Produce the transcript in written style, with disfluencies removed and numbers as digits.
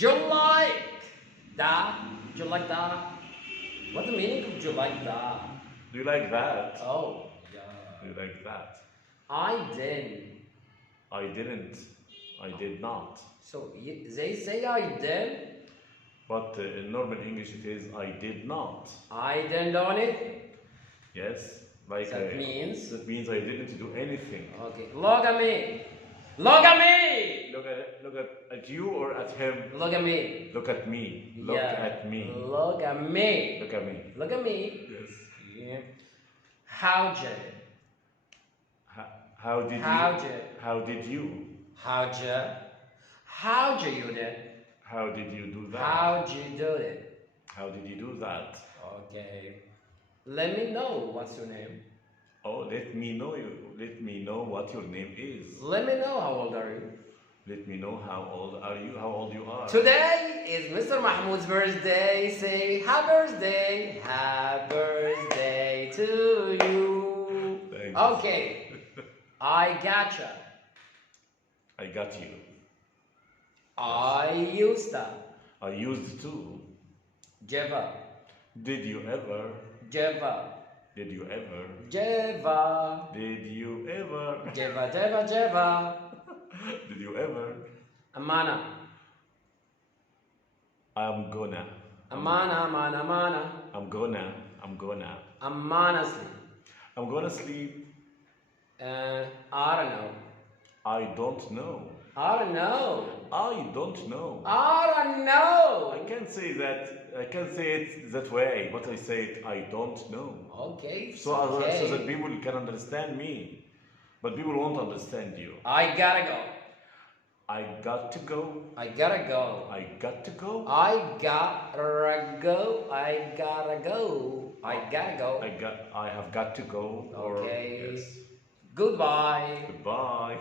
Do you like that? Do you like that? What's the meaning of do you like that? Do you like that? Oh, Do yeah. you like that? I did. I didn't. I did not. So they say I did. But in normal English it is I did not. I didn't do anything. Yes? Like That means? that means I didn't do anything. Okay. Look at me. Look at me. Look at you or at him? Look at me. Look at me. Look Yeah. at me. Look at me. Look at me. Look at me. Yes. Yeah. How did? How did How you? did? How did you? How'd you? How'd you do that? How did you do that? How'd you do it? How did you do that? Okay. Let me know what's your name. Oh, let me know you. Let me know what your name is. Let me know how old are you. Let me know how old are you. How old you are. Today is Mr. Mahmoud's birthday. Say happy birthday. Happy birthday to you. Thanks. Okay. I gotcha. I got you. I used to. I used to. Jeva. Did you ever? Jeva. Did you ever? Jeva. Did you ever? Jeva, Jeva, Jeva. Did you ever? Amana. I'm gonna. Amana, amana, amana. I'm gonna. I'm gonna. Honestly. I'm gonna sleep. I don't know. I don't know. I don't know. I don't know. I don't know. I can't say that. I can't say it that way, but I say it. I don't know. Okay. So okay. that people can understand me, but people won't understand you. I gotta go. I got to go. I gotta go. I got to go. I gotta go. I gotta go. I gotta go. I have got to go. Okay. Or yes. Goodbye. Goodbye.